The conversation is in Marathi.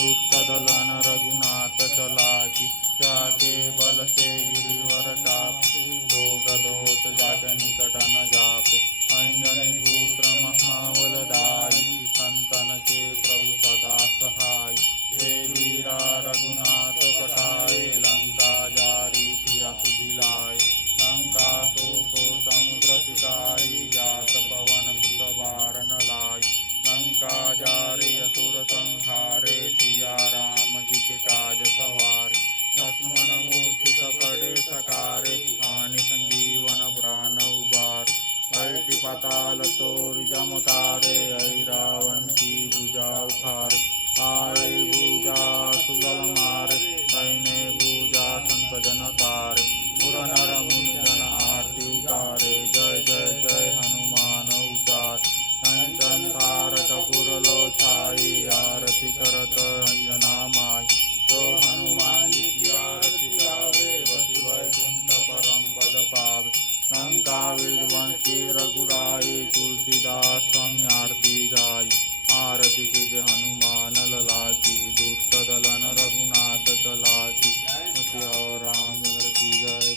दुष्ट दलन रघुनाथ चला की, जाके बल से गिरिवर कापे, जो गदोत जाके निकट न जापे। अंजनी पुत्र महाबलदाई, संतन के प्रभु सदा सहाय। हे वीरा रघुनाथ पठाए, लंका जारी सिया सुदिलाए। लंका शोको समुद्र सिकाई, जात पवन सुत बार न लाई। लंका जारे असुर संहारे, सिया राम जी के काज सवारे। लक्ष्मण मूर्छित पड़े सकारे, हानि संजीवन प्राण उबार। ऐति पाताल तोरि जमकारे, ऐरावन की भुजा उखारे। आए भुजा सुबल मारे, सैने भुजा संत जन तारे। पुर नर मुनि जन आरती उतारे, जय जय जय हनुमान उचारे। कंचन थारक पुर लो छाई, आरती करत अंजना माई। जो हनुमान जी की आरती गावे, बसी वैकुंठ परम पद पावे। लंका विध्वंसी रघुराई, तुलसीदास स्वामी आरती गाई। आरती कीजे हनुमान लला।